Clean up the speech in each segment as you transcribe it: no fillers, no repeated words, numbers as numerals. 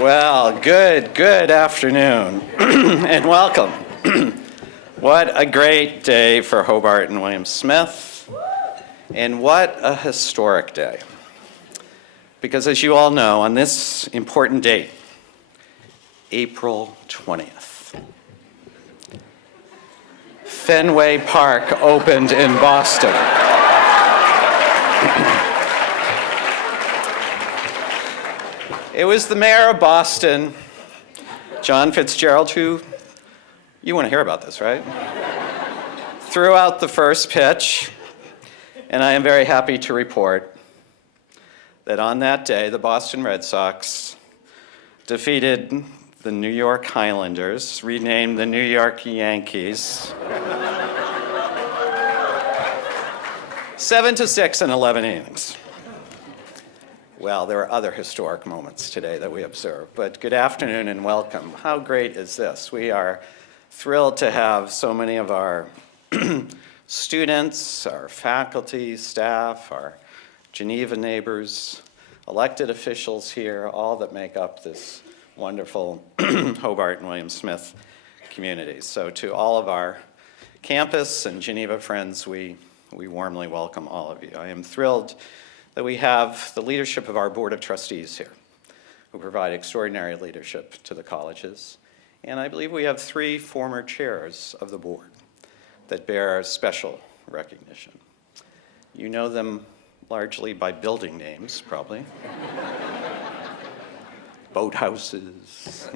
Well, good afternoon, and welcome. What a great day for Hobart and William Smith, and what a historic day. Because as you all know, on this important date, April 20th, Fenway Park opened in Boston. It was the mayor of Boston, John Fitzgerald, who, you want to hear about this, right? Threw out the first pitch, and I am very happy to report that on that day, the Boston Red Sox defeated the New York Highlanders, renamed the New York Yankees, 7-6 in 11 innings. Well, there are other historic moments today that we observe, but good afternoon and welcome. How great is this? We are thrilled to have so many of our students, our faculty, staff, our Geneva neighbors, elected officials here, all that make up this wonderful Hobart and William Smith community. So to all of our campus and Geneva friends, we warmly welcome all of you. I am thrilled that we have the leadership of our Board of Trustees here, who provide extraordinary leadership to the colleges. And I believe we have 3 former chairs of the board that bear special recognition. You know them largely by building names, probably. Boathouses.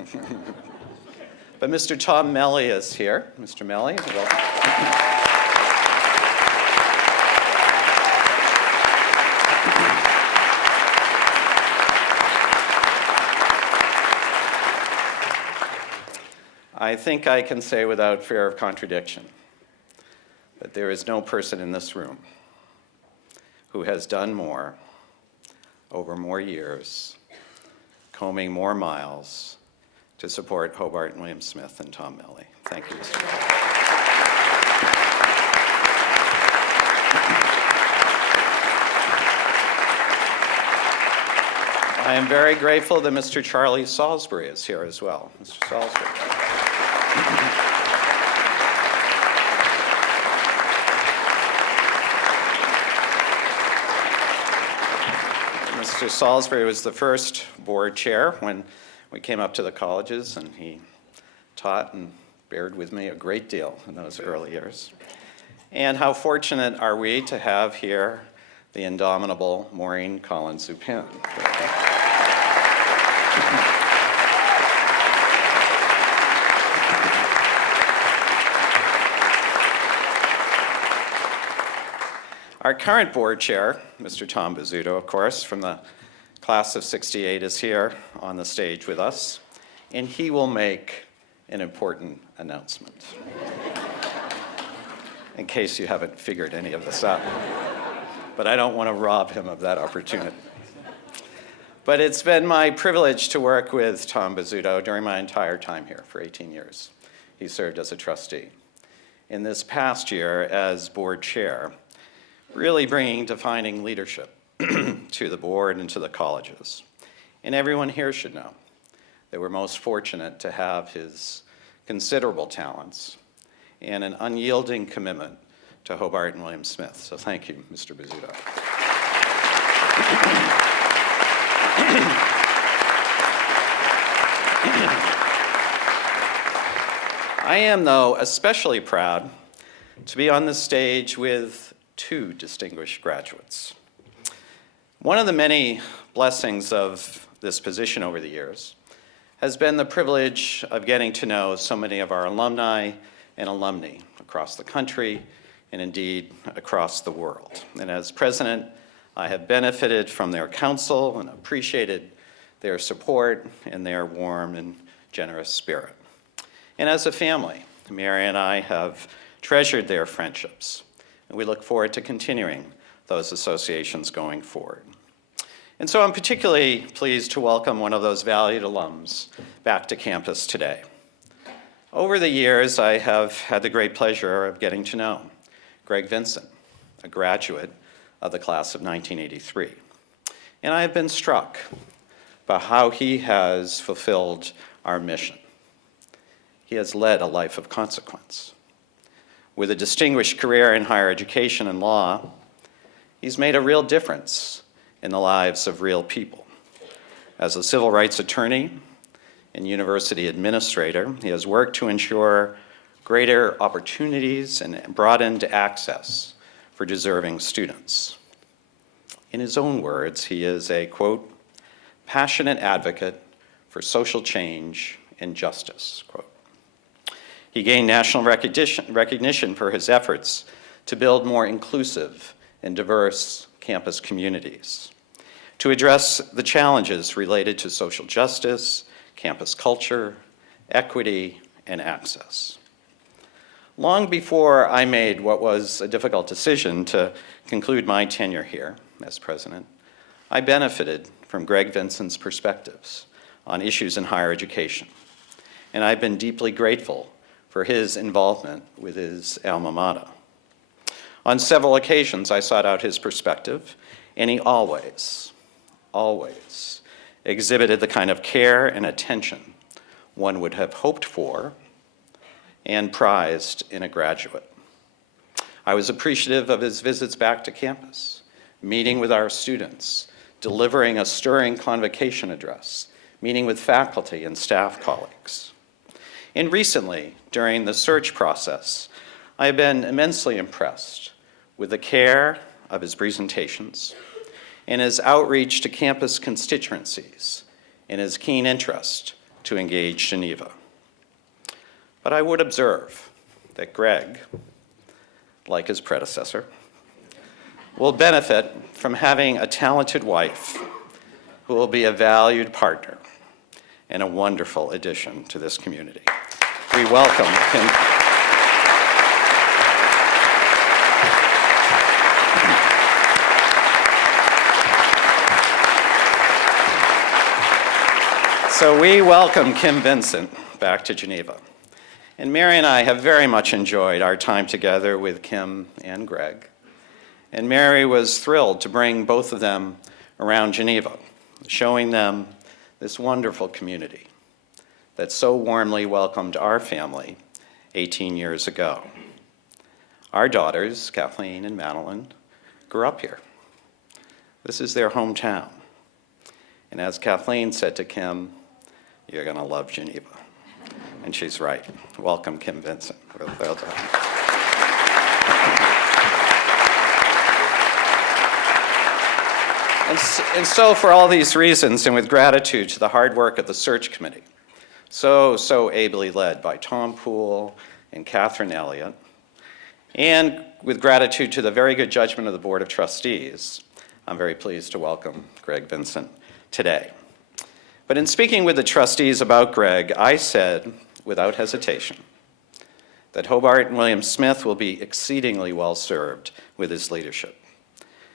But Mr. Tom Melly is here. Mr. Melly, welcome. I think I can say without fear of contradiction that there is no person in this room who has done more over more years, combing more miles to support Hobart and William Smith than Tom Melly. Thank you, Mr. Melly. I am very grateful that Mr. Charlie Salisbury is here as well. Mr. Salisbury. Mr. Salisbury was the first board chair when we came up to the colleges, and he taught and bared with me a great deal in those early years. And how fortunate are we to have here the indomitable Maureen Collins-Zupin. Our current board chair, Mr. Tom Bizzuto, of course, from the class of '68, is here on the stage with us, and he will make an important announcement, in case you haven't figured any of this out. But I don't want to rob him of that opportunity. But it's been my privilege to work with Tom Bizzuto during my entire time here for 18 years. He served as a trustee. In this past year as board chair, really bringing defining leadership to the board and to the colleges. And everyone here should know that we're most fortunate to have his considerable talents and an unyielding commitment to Hobart and William Smith. So thank you, Mr. Bizzuto. I am, though, especially proud to be on the stage with 2 distinguished graduates. One of the many blessings of this position over the years has been the privilege of getting to know so many of our alumni and alumni across the country and indeed across the world. And as president, I have benefited from their counsel and appreciated their support and their warm and generous spirit. And as a family, Mary and I have treasured their friendships, and we look forward to continuing those associations going forward. And so I'm particularly pleased to welcome one of those valued alums back to campus today. Over the years, I have had the great pleasure of getting to know Greg Vincent, a graduate of the class of 1983. And I have been struck about how he has fulfilled our mission. He has led a life of consequence. With a distinguished career in higher education and law, he's made a real difference in the lives of real people. As a civil rights attorney and university administrator, he has worked to ensure greater opportunities and broadened access for deserving students. In his own words, he is a, quote, passionate advocate for social change and justice, quote. He gained national recognition for his efforts to build more inclusive and diverse campus communities, to address the challenges related to social justice, campus culture, equity, and access. Long before I made what was a difficult decision to conclude my tenure here as president, I benefited from Greg Vincent's perspectives on issues in higher education, and I've been deeply grateful for his involvement with his alma mater. On several occasions, I sought out his perspective, and he always exhibited the kind of care and attention one would have hoped for and prized in a graduate. I was appreciative of his visits back to campus, meeting with our students, delivering a stirring convocation address, meeting with faculty and staff colleagues. And recently, during the search process, I have been immensely impressed with the care of his presentations and his outreach to campus constituencies and his keen interest to engage Geneva. But I would observe that Greg, like his predecessor, will benefit from having a talented wife who will be a valued partner and a wonderful addition to this community. We welcome him. So we welcome Kim Vincent back to Geneva. And Mary and I have very much enjoyed our time together with Kim and Greg. And Mary was thrilled to bring both of them around Geneva, showing them this wonderful community that so warmly welcomed our family 18 years ago. Our daughters, Kathleen and Madeline, grew up here. This is their hometown. And as Kathleen said to Kim, you're gonna love Geneva. And she's right. Welcome, Kim Vincent. We're thrilled to have you. And so for all these reasons, and with gratitude to the hard work of the search committee, so ably led by Tom Poole and Catherine Elliott, and with gratitude to the very good judgment of the Board of Trustees, I'm very pleased to welcome Greg Vincent today. But in speaking with the trustees about Greg, I said, without hesitation, that Hobart and William Smith will be exceedingly well served with his leadership.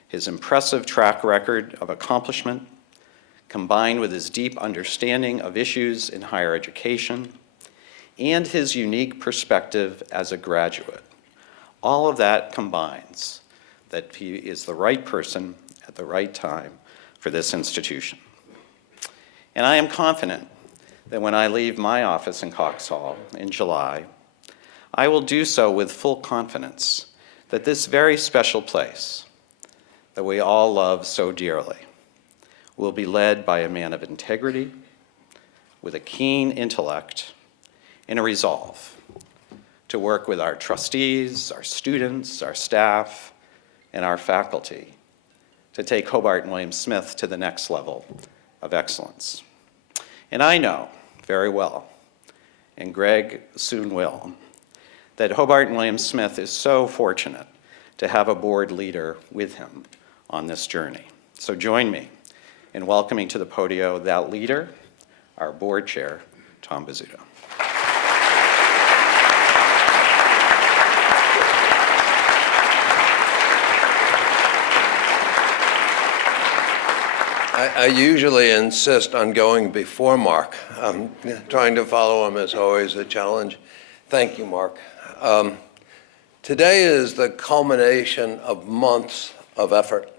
His impressive track record of accomplishment, combined with his deep understanding of issues in higher education, and his unique perspective as a graduate, all of that combines that he is the right person at the right time for this institution. And I am confident that when I leave my office in Cox Hall in July, I will do so with full confidence that this very special place that we all love so dearly will be led by a man of integrity, with a keen intellect, and a resolve to work with our trustees, our students, our staff, and our faculty to take Hobart and William Smith to the next level of excellence. And I know very well, and Greg soon will, that Hobart and William Smith is so fortunate to have a board leader with him on this journey. So join me in welcoming to the podium that leader, our board chair, Tom Bizzuto. I usually insist on going before Mark. Trying to follow him is always a challenge. Thank you, Mark. Today is the culmination of months of effort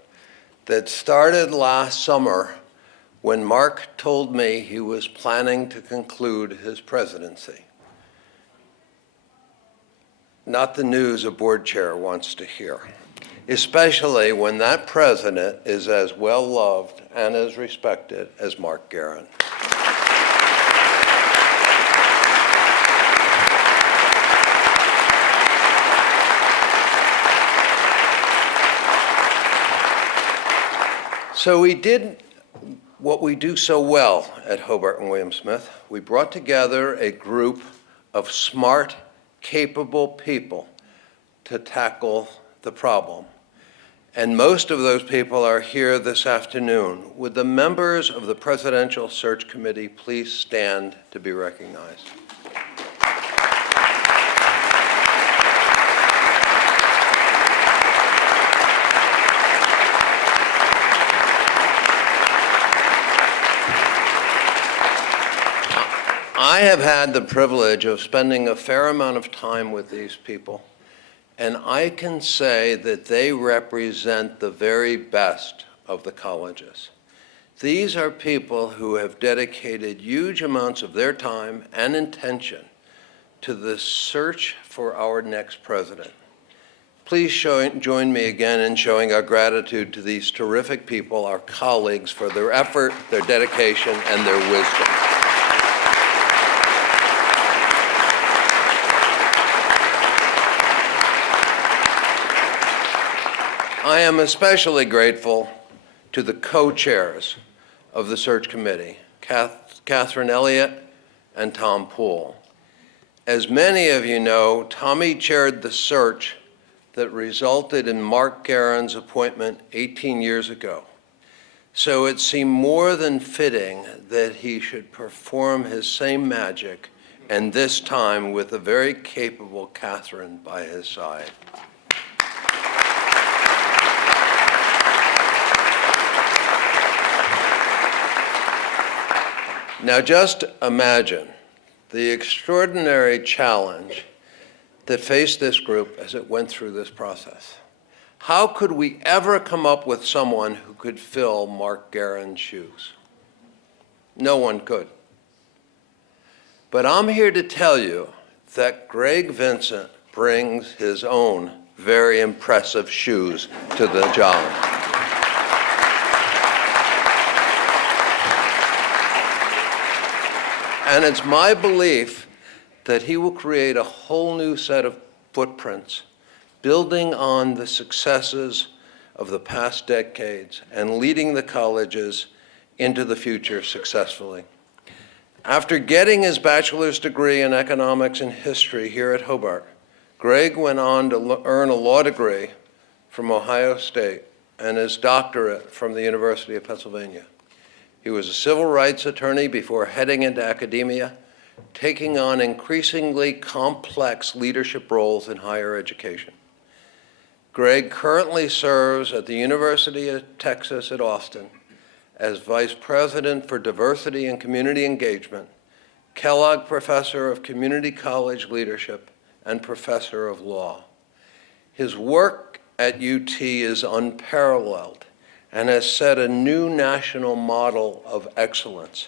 that started last summer when Mark told me he was planning to conclude his presidency. Not the news a board chair wants to hear, especially when that president is as well loved and as respected as Mark Guerin. So we did what we do so well at Hobart and William Smith. We brought together a group of smart, capable people to tackle the problem. And most of those people are here this afternoon. Would the members of the Presidential Search Committee please stand to be recognized? I have had the privilege of spending a fair amount of time with these people, and I can say that they represent the very best of the colleges. These are people who have dedicated huge amounts of their time and intention to the search for our next president. Please join me again in showing our gratitude to these terrific people, our colleagues, for their effort, their dedication, and their wisdom. I am especially grateful to the co-chairs of the search committee, Catherine Elliott and Tom Poole. As many of you know, Tommy chaired the search that resulted in Mark Guerin's appointment 18 years ago. So it seemed more than fitting that he should perform his same magic, and this time with a very capable Catherine by his side. Now just imagine the extraordinary challenge that faced this group as it went through this process. How could we ever come up with someone who could fill Mark Guerin's shoes? No one could. But I'm here to tell you that Greg Vincent brings his own very impressive shoes to the job. And it's my belief that he will create a whole new set of footprints, building on the successes of the past decades and leading the colleges into the future successfully. After getting his bachelor's degree in economics and history here at Hobart, Greg went on to earn a law degree from Ohio State and his doctorate from the University of Pennsylvania. He was a civil rights attorney before heading into academia, taking on increasingly complex leadership roles in higher education. Greg currently serves at the University of Texas at Austin as Vice President for Diversity and Community Engagement, Kellogg Professor of Community College Leadership, and Professor of Law. His work at UT is unparalleled and has set a new national model of excellence.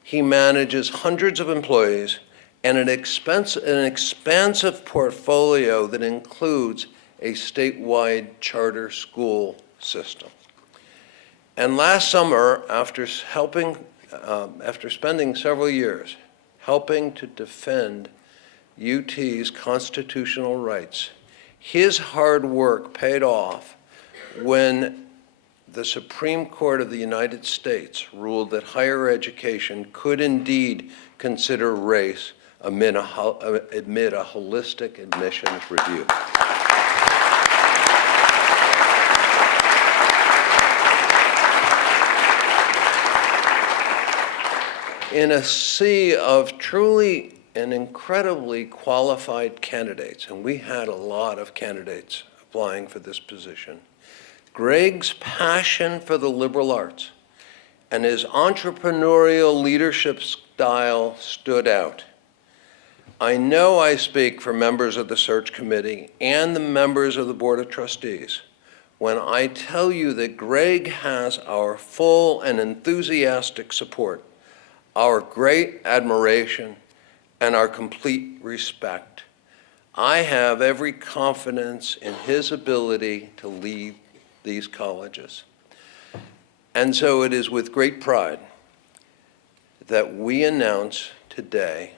He manages hundreds of employees and an expansive portfolio that includes a statewide charter school system. And last summer, after spending several years helping to defend UT's constitutional rights, his hard work paid off when the Supreme Court of the United States ruled that higher education could indeed consider race amid a holistic admissions review. In a sea of truly and incredibly qualified candidates, and we had a lot of candidates applying for this position, Greg's passion for the liberal arts and his entrepreneurial leadership style stood out. I know I speak for members of the search committee and the members of the Board of Trustees when I tell you that Greg has our full and enthusiastic support, our great admiration, and our complete respect. I have every confidence in his ability to lead these colleges. And so it is with great pride that we announce today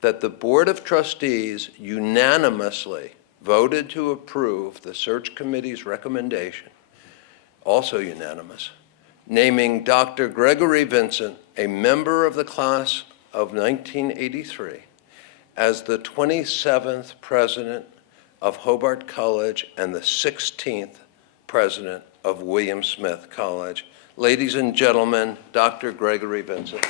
that the Board of Trustees unanimously voted to approve the search committee's recommendation, also unanimous, naming Dr. Gregory Vincent, a member of the class of 1983, as the 27th president of Hobart College and the 16th president of William Smith College. Ladies and gentlemen, Dr. Gregory Vincent.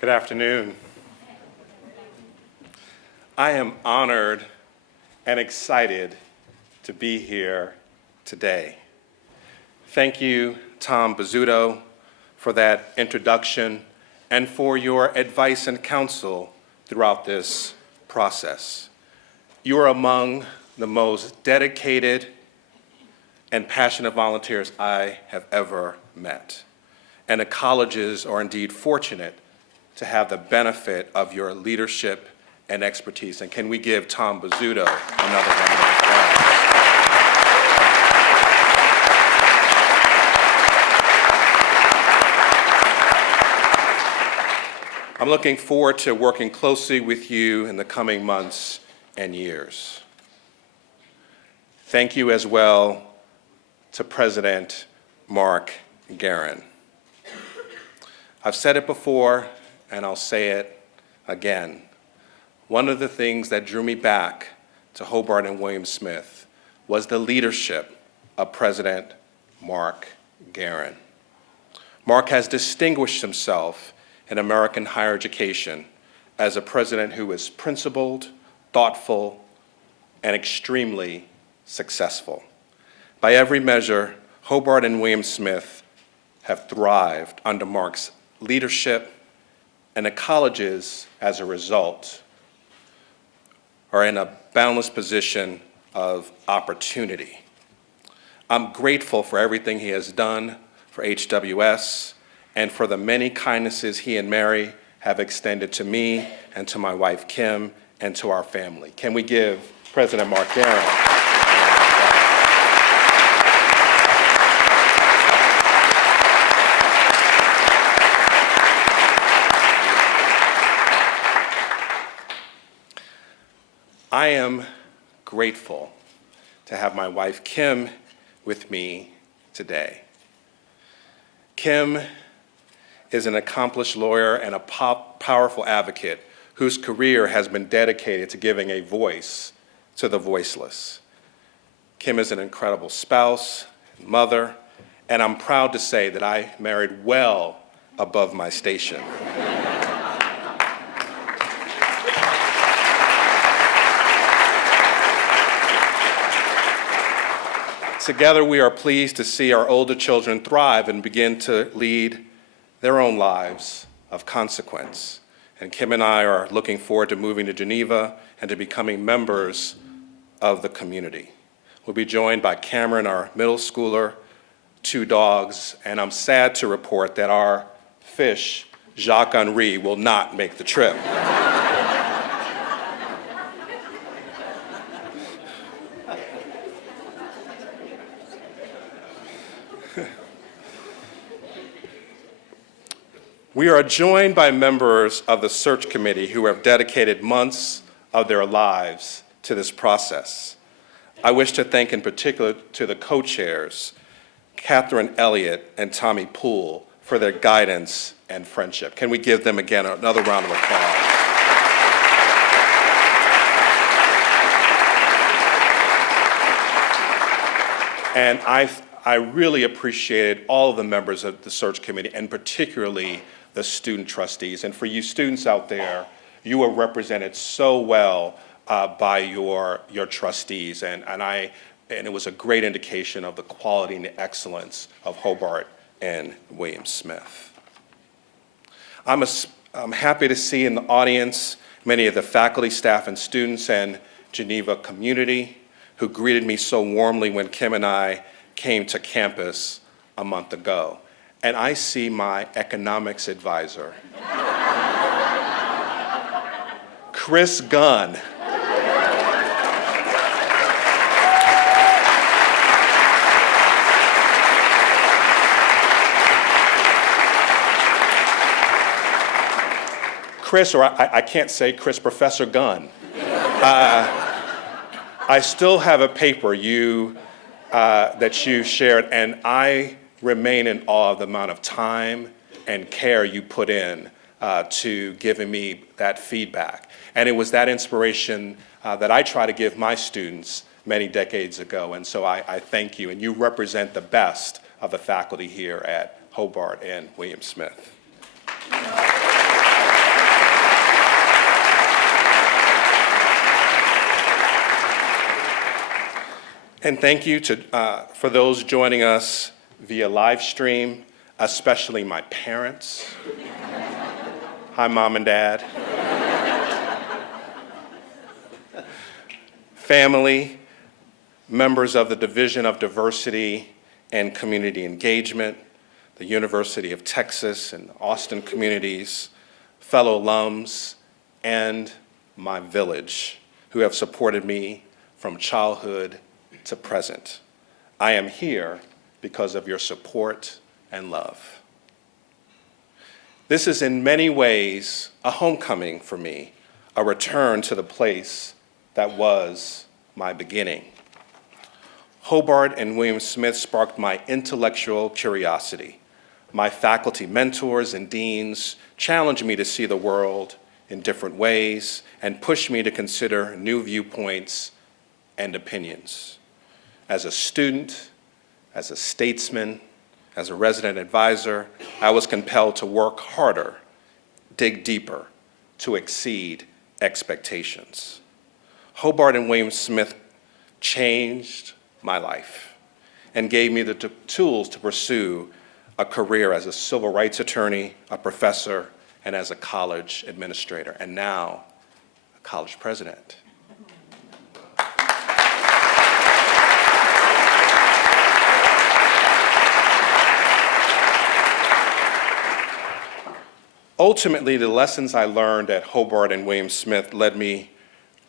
Good afternoon. I am honored and excited to be here today. Thank you, Tom Bizzuto, for that introduction and for your advice and counsel throughout this process. You are among the most dedicated and passionate volunteers I have ever met. And the colleges are indeed fortunate to have the benefit of your leadership and expertise. And can we give Tom Bizzuto another round of applause? I'm looking forward to working closely with you in the coming months and years. Thank you as well to President Mark Guerin. I've said it before, and I'll say it again. One of the things that drew me back to Hobart and William Smith was the leadership of President Mark Guerin. Mark has distinguished himself in American higher education as a president who is principled, thoughtful, and extremely successful. By every measure, Hobart and William Smith have thrived under Mark's leadership, and the colleges, as a result, are in a boundless position of opportunity. I'm grateful for everything he has done for HWS and for the many kindnesses he and Mary have extended to me and to my wife Kim and to our family. Can we give President Mark Guerin? I am grateful to have my wife Kim with me today. Kim is an accomplished lawyer and a powerful advocate whose career has been dedicated to giving a voice to the voiceless. Kim is an incredible spouse, mother, and I'm proud to say that I married well above my station. Together, we are pleased to see our older children thrive and begin to lead their own lives of consequence. And Kim and I are looking forward to moving to Geneva and to becoming members of the community. We'll be joined by Cameron, our middle schooler, 2 dogs, and I'm sad to report that our fish, Jacques Henri, will not make the trip. We are joined by members of the search committee who have dedicated months of their lives to this process. I wish to thank in particular to the co-chairs, Catherine Elliott and Tommy Poole, for their guidance and friendship. Can we give them again another round of applause? And I really appreciated all of the members of the search committee, and particularly the student trustees. And for you students out there, you were represented so well by your trustees, and it was a great indication of the quality and the excellence of Hobart and William Smith. I'm happy to see in the audience many of the faculty, staff, and students and Geneva community who greeted me so warmly when Kim and I came to campus a month ago. And I see my economics advisor, Chris Gunn. Chris, or I can't say Chris, Professor Gunn. I still have a paper that you shared, and I remain in awe of the amount of time and care you put in to giving me that feedback. And it was that inspiration that I try to give my students many decades ago, and so I thank you, and you represent the best of the faculty here at Hobart and William Smith. And thank you for those joining us via live stream, especially my parents. Hi, Mom and Dad. Family, members of the Division of Diversity and Community Engagement, the University of Texas and Austin communities, fellow alums, and my village, who have supported me from childhood to present. I am here because of your support and love. This is in many ways a homecoming for me, a return to the place that was my beginning. Hobart and William Smith sparked my intellectual curiosity. My faculty mentors and deans challenged me to see the world in different ways and pushed me to consider new viewpoints and opinions. As a student, as a statesman, as a resident advisor, I was compelled to work harder, dig deeper, to exceed expectations. Hobart and William Smith changed my life and gave me the tools to pursue a career as a civil rights attorney, a professor, and as a college administrator, and now a college president. Ultimately, the lessons I learned at Hobart and William Smith led me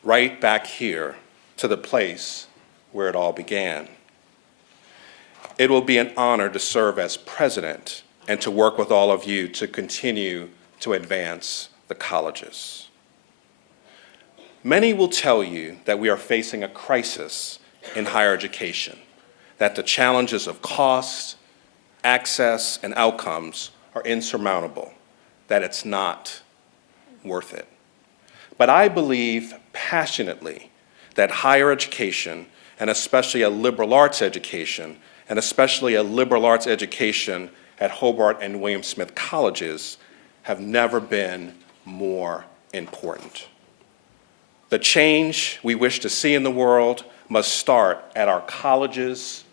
right back here to the place where it all began. It will be an honor to serve as president and to work with all of you to continue to advance the colleges. Many will tell you that we are facing a crisis in higher education, that the challenges of cost, access, and outcomes are insurmountable, that it's not worth it. But I believe passionately that higher education, and especially a liberal arts education, and especially a liberal arts education at Hobart and William Smith colleges, have never been more important. The change we wish to see in the world must start at our colleges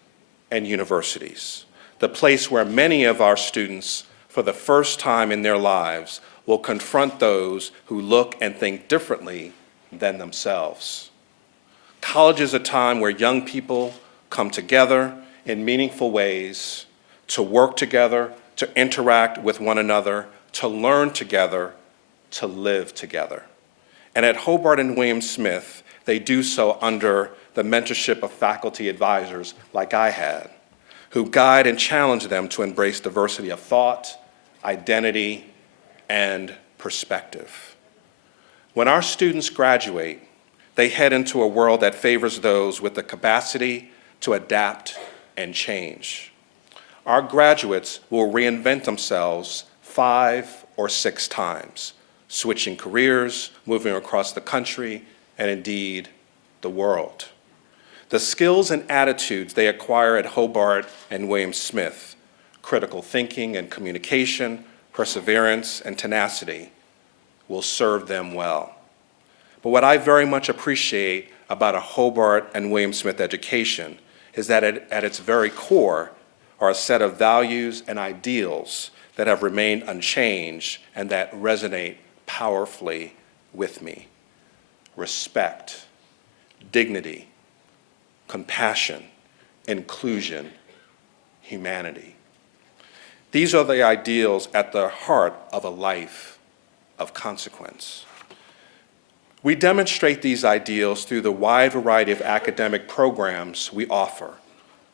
and universities, the place where many of our students, for the first time in their lives, will confront those who look and think differently than themselves. College is a time where young people come together in meaningful ways, to work together, to interact with one another, to learn together, to live together. And at Hobart and William Smith, they do so under the mentorship of faculty advisors like I had, who guide and challenge them to embrace diversity of thought, identity, and perspective. When our students graduate, they head into a world that favors those with the capacity to adapt and change. Our graduates will reinvent themselves 5 or 6 times, switching careers, moving across the country, and indeed, the world. The skills and attitudes they acquire at Hobart and William Smith, critical thinking and communication, perseverance and tenacity, will serve them well. But what I very much appreciate about a Hobart and William Smith education is that at its very core are a set of values and ideals that have remained unchanged and that resonate powerfully with me. Respect, dignity, compassion, inclusion, humanity. These are the ideals at the heart of a life of consequence. We demonstrate these ideals through the wide variety of academic programs we offer,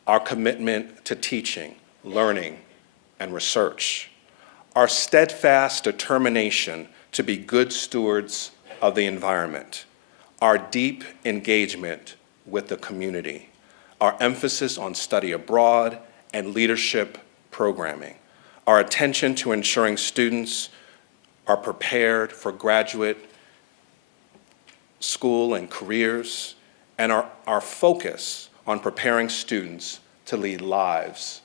our commitment to teaching, learning, and research, our steadfast determination to be good stewards of the environment, our deep engagement with the community, our emphasis on study abroad and leadership programming, our attention to ensuring students are prepared for graduate school and careers, and our focus on preparing students to lead lives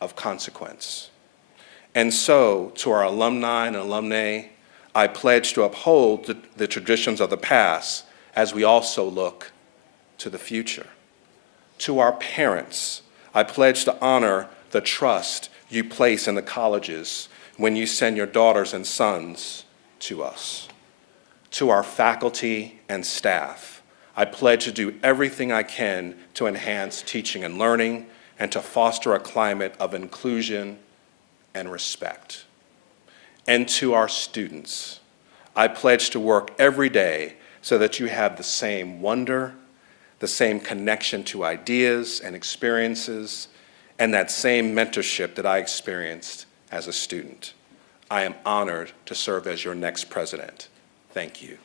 of consequence. And so, to our alumni and alumnae, I pledge to uphold the traditions of the past as we also look to the future. To our parents, I pledge to honor the trust you place in the colleges when you send your daughters and sons to us. To our faculty and staff, I pledge to do everything I can to enhance teaching and learning and to foster a climate of inclusion and respect. And to our students, I pledge to work every day so that you have the same wonder, the same connection to ideas and experiences, and that same mentorship that I experienced as a student. I am honored to serve as your next president. Thank you.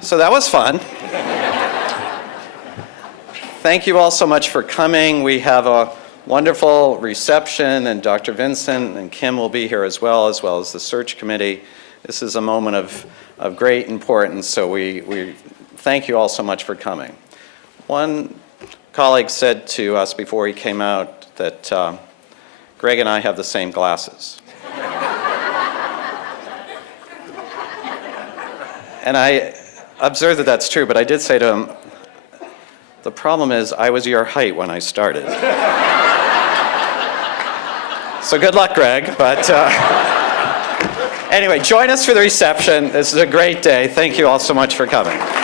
So that was fun. Thank you all so much for coming. We have a wonderful reception, and Dr. Vincent and Kim will be here as well as the search committee. This is a moment of great importance, so we thank you all so much for coming. One colleague said to us before he came out that Greg and I have the same glasses. And I observed that that's true, but I did say to him, the problem is I was your height when I started. So good luck, Greg. But anyway, join us for the reception. This is a great day. Thank you all so much for coming.